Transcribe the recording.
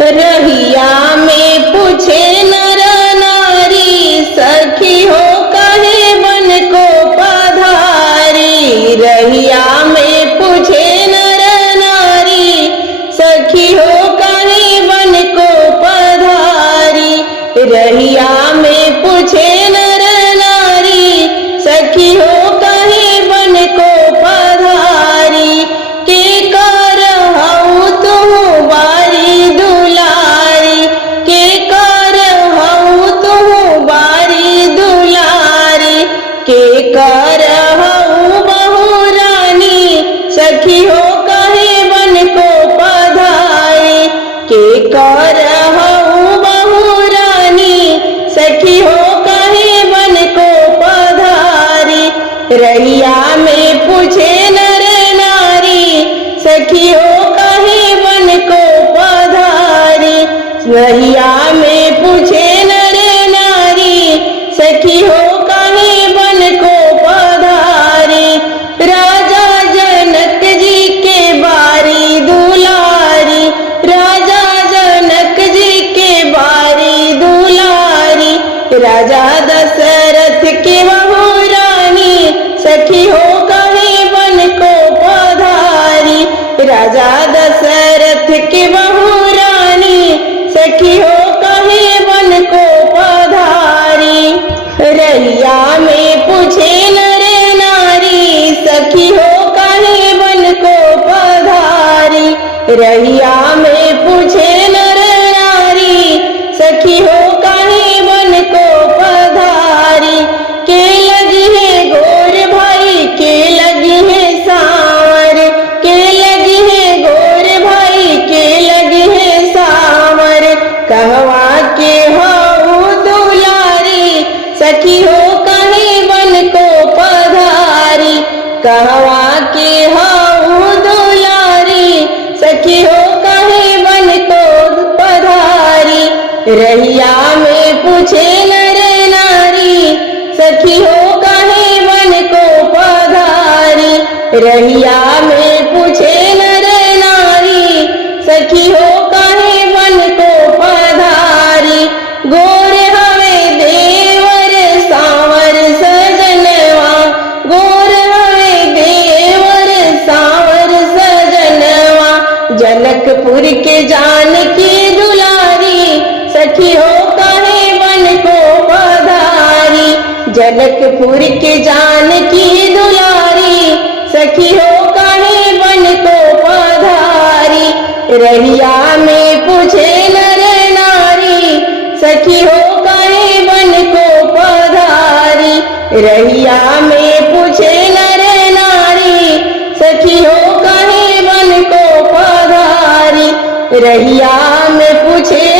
रहिया में पूछे नर नारी, सखी हो कहे बन को पधारी। रहिया में पूछे नर नारी, सखी हो कहे बन को पधारी। रहिया में पूछे नर नारी, सखी हो कहे बन को पधारी। के कर हऊ तुहु बारी दुलारी, के कर हऊ तुहु बारी दुलारी। के कर हऊ बहु रानी, सखी हो कहे बन को पधारी। के कर हऊ बहु रानी, सखी हो कहे बन को पधारी। रहिया में पूछे नर नारी, सखी हो कहे बन को पधारी। रहिया में पूछे नर नारी, सखी हो कहे बन को पधारी। राजा जनक जी के बारी दुलारी, राजा जनक जी के बारी दुलारी। राजा दशरथ के बहु रानी, सखी हो कहे बन को पधारी। राजा दशरथ के बहु रानी, सखी हो कहे बन को पधारी। रहिया में पूछे नर नारी, सखी हो कहे बन को पधारी। रहिया में पूछे नर नारी, सखी हो कहे बन को पधारी। के लगी है गोर भाई, के लगी है सांवर, के लगी है गोर भाई, के लगी है सांवर। कहवा के हऊ दुलारी, सखी हो कहे बन को पधारी। कहवा के हऊ दुलारी, सखी हो कहे बन को पधारी। रहिया में पूछे नर नारी, सखी हो कहे बन को पधारी। रहिया में पूछे नर नारी, सखी हो कहे बन को पधारी। गोर हवे देवर सांवर सजनवा, गोर हवे देवर सांवर सजनवा। जनकपुर के जानकी दुलारी, सखी हो कहे बन को पधारी। जनकपुर के जानकी दुलारी, सखी हो कहे बन को पधारी। रहिया में पूछे नर नारी, सखी हो कहे बन को पधारी। रहिया में पूछे नर नारी, सखी हो कहे बन को पधारी। रहिया में पूछे